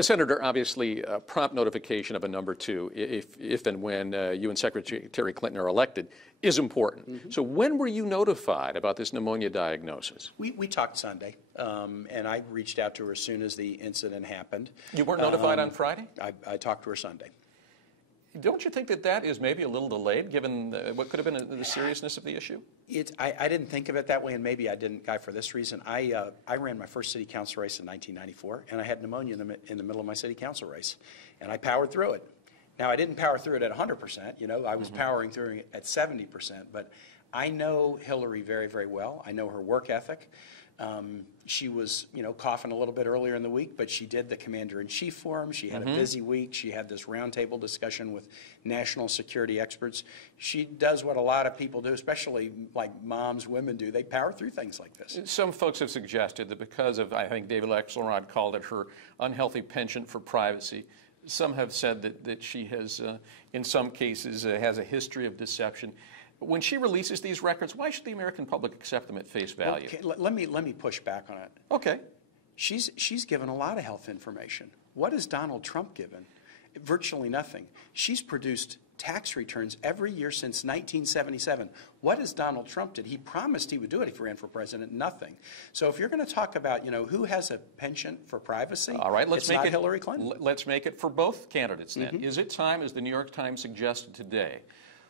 Senator, obviously, prompt notification of a number two, if and when you and Secretary Clinton are elected, is important. Mm-hmm. So when were you notified about this pneumonia diagnosis? We talked Sunday, and I reached out to her as soon as the incident happened. You weren't notified on Friday? I talked to her Sunday. Don't you think that that is maybe a little delayed, given what could have been the seriousness of the issue? I didn't think of it that way, and maybe I didn't, Guy, for this reason. I ran my first city council race in 1994, and I had pneumonia in the middle of my city council race, and I powered through it. Now, I didn't power through it at 100%. You know, I was powering through it at 70%, but I know Hillary very, very well. I know her work ethic. She was, you know, coughing a little bit earlier in the week, but she did the commander-in-chief forum. She had a busy week. She had this roundtable discussion with national security experts. She does what a lot of people do, especially like moms, women do. They power through things like this. Some folks have suggested that because of, I think David Axelrod called it her unhealthy penchant for privacy, some have said that she has, in some cases, has a history of deception. When she releases these records, why should the American public accept them at face value? Well, let me push back on it. Okay. She's given a lot of health information. What has Donald Trump given? Virtually nothing. She's produced tax returns every year since 1977. What has Donald Trump did? He promised he would do it if he ran for president. Nothing. So if you're going to talk about, you know, who has a penchant for privacy, all right, let's make it Hillary Clinton. Let's make it for both candidates then. Is it time, as the New York Times suggested today,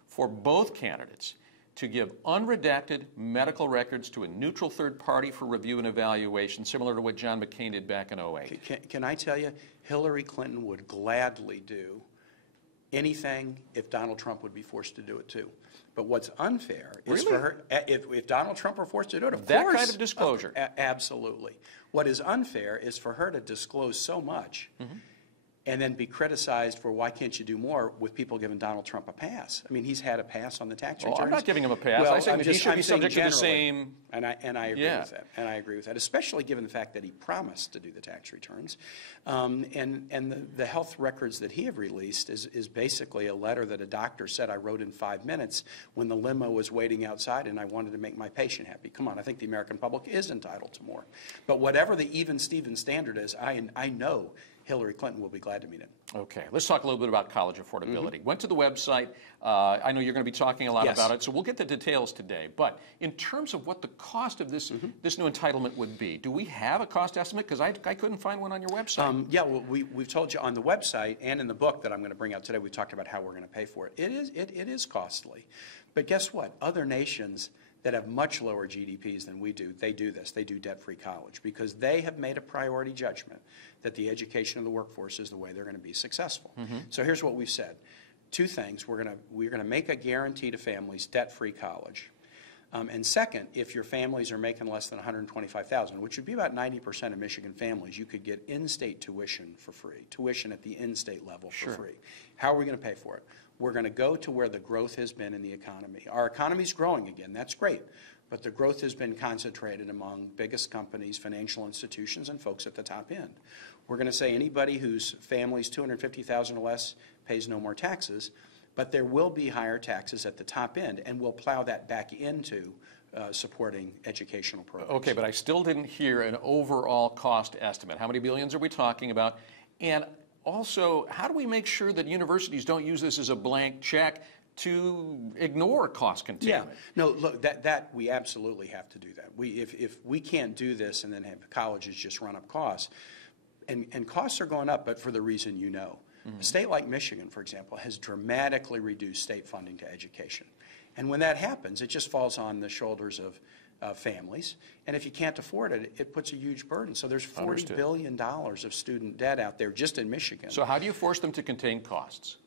for both candidates to give unredacted medical records to a neutral third party for review and evaluation, similar to what John McCain did back in 2008? Can I tell you, Hillary Clinton would gladly do anything if Donald Trump would be forced to do it too. But what's unfair is for her, if Donald Trump were forced to do it, of course. That kind of disclosure. Absolutely. What is unfair is for her to disclose so much and then be criticized for why can't you do more with people giving Donald Trump a pass. I mean, he's had a pass on the tax returns. I'm not giving him a pass. Well, I think that he should be subject to the same. And I agree with that. And I agree with that, especially given the fact that he promised to do the tax returns. And the health records that he have released is basically a letter that a doctor said I wrote in 5 minutes when the limo was waiting outside and I wanted to make my patient happy. Come on, I think the American public is entitled to more. But whatever the even Steven standard is, I know Hillary Clinton will be glad to meet it. Okay, let's talk a little bit about college affordability. Went to the website. I know you're going to be talking a lot about it, so we'll get the details today. But in terms of what the cost of this this new entitlement would be, do we have a cost estimate? Because I couldn't find one on your website. Yeah, well, we've told you on the website and in the book that I'm going to bring out today, we talked about how we're going to pay for it. It is costly. But guess what? Other nations that have much lower GDPs than we do, they do this. They do debt-free college because they have made a priority judgment that the education of the workforce is the way they're going to be successful. So here's what we've said. Two things. We're going to make a guarantee to families debt-free college. And second, if your families are making less than $125,000, which would be about 90% of Michigan families, you could get in-state tuition for free, tuition at the in-state level for free. How are we going to pay for it? We're going to go to where the growth has been in the economy. Our economy's growing again. That's great. But the growth has been concentrated among biggest companies, financial institutions, and folks at the top end. We're going to say anybody whose family's $250,000 or less pays no more taxes, but there will be higher taxes at the top end, and we'll plow that back into supporting educational programs. Okay, but I still didn't hear an overall cost estimate. How many billions are we talking about? And also, how do we make sure that universities don't use this as a blank check to ignore cost containment? Yeah, no, look, that we absolutely have to do that. If we can't do this and then have colleges just run up costs, and costs are going up, but for the reason you know. A state like Michigan, for example, has dramatically reduced state funding to education. And when that happens, it just falls on the shoulders of families. And if you can't afford it, it puts a huge burden. So there's $40 billion of student debt out there just in Michigan. So how do you force them to contain costs?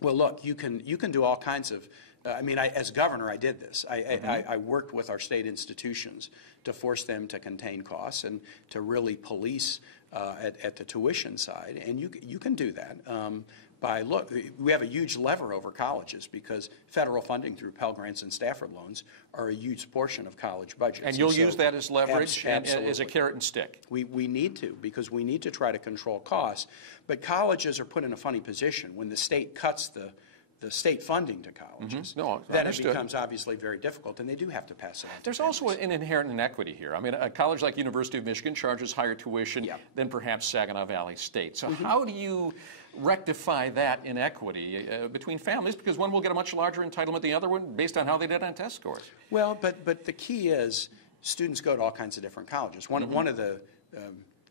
Well, look, you can do all kinds of, as governor, I did this. I worked with our state institutions to force them to contain costs and to really police at the tuition side. And you can do that we have a huge lever over colleges because federal funding through Pell Grants and Stafford loans are a huge portion of college budgets. And you'll use that as leverage and as a carrot and stick? We need to, because we need to try to control costs. But colleges are put in a funny position when the state cuts the state funding to colleges, No, then understood. it becomes obviously very difficult, and they do have to pass it on to There's families. also an inherent inequity here. I mean, a college like University of Michigan charges higher tuition Yep. than perhaps Saginaw Valley State. So how do you rectify that inequity between families? Because one will get a much larger entitlement than the other one based on how they did on test scores. Well, but the key is students go to all kinds of different colleges. One of the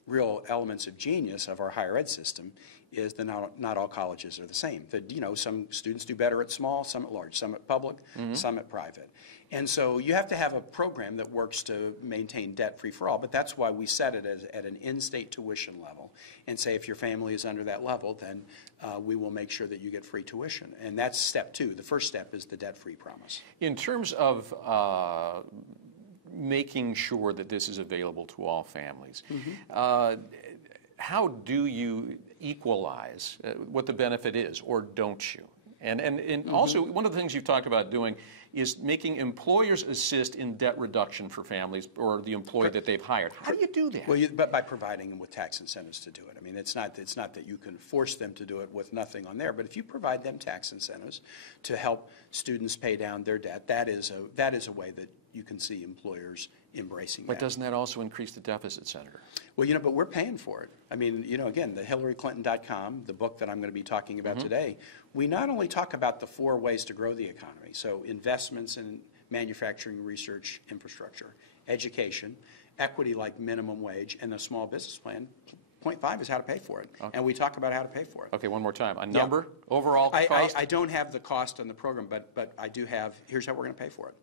real elements of genius of our higher ed system is that not all colleges are the same. That, you know, some students do better at small, some at large, some at public, some at private. And so you have to have a program that works to maintain debt-free for all, but that's why we set it as at an in-state tuition level and say if your family is under that level, then we will make sure that you get free tuition. And that's step two. The first step is the debt-free promise. In terms of making sure that this is available to all families, how do you equalize what the benefit is, or don't you? And also, one of the things you've talked about doing is making employers assist in debt reduction for families or the employee that they've hired. How do you do that? Well, but by providing them with tax incentives to do it. I mean, it's not that you can force them to do it with nothing on there, but if you provide them tax incentives to help students pay down their debt, that is a way that you can see employers embracing But that. doesn't that also increase the deficit, Senator? Well, but we're paying for it. I mean, again, the HillaryClinton.com, the book that I'm going to be talking about today, we not only talk about the 4 ways to grow the economy, so investments in manufacturing, research, infrastructure, education, equity like minimum wage, and the small business plan. Point 5 is how to pay for it. Okay. And we talk about how to pay for it. Okay, one more time. A number, overall cost? I don't have the cost on the program, but I do have, here's how we're going to pay for it.